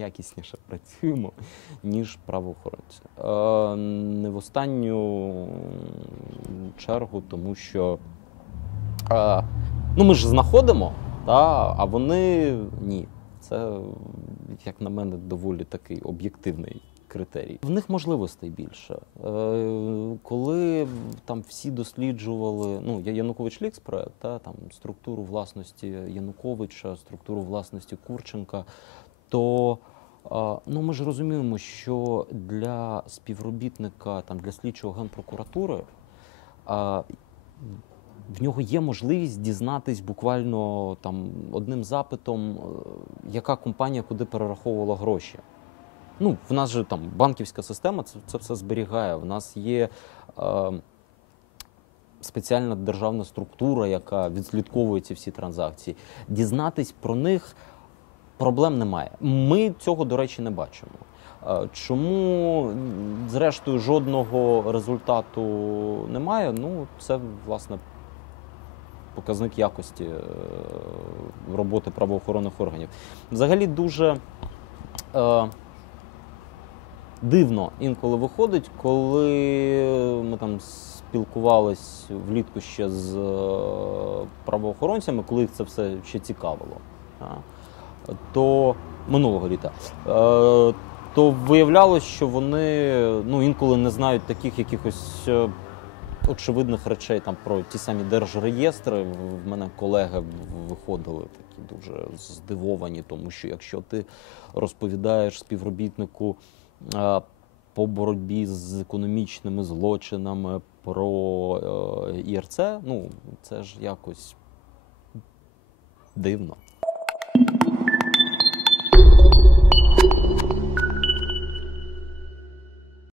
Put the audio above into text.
якісніше працюємо, ніж правоохоронці. Е, не в останню чергу, тому що е, ну, ми ж знаходимо, та, а вони ні. Це, як на мене, доволі такий об'єктивний критерій. В них можливостей більше. Е, коли там всі досліджували, ну, я Янукович Лікс та, там, структуру власності Януковича, структуру власності Курченка, то ну, ми ж розуміємо, що для співробітника, там, для слідчого генпрокуратури в нього є можливість дізнатись буквально там одним запитом, е, яка компанія куди перераховувала гроші. Ну, в нас же там банківська система це, це все зберігає. В нас є е, спеціальна державна структура, яка відслідковує ці всі транзакції. Дізнатись про них проблем немає. Ми цього, до речі, не бачимо. Е, Чому, зрештою, жодного результату немає? Ну, це власне показник якості е, роботи правоохоронних органів. Взагалі дуже е, дивно інколи виходить, коли ми там спілкувались влітку ще з е, правоохоронцями, коли їх це все ще цікавило. То минулого літа. Е, то виявлялось, що вони ну, інколи не знають таких якихось е, очевидних речей там про ті самі держреєстри. В мене колеги виходили такі дуже здивовані, тому що якщо ти розповідаєш співробітнику е, по боротьбі з економічними злочинами про ІРЦ, ну це ж якось дивно.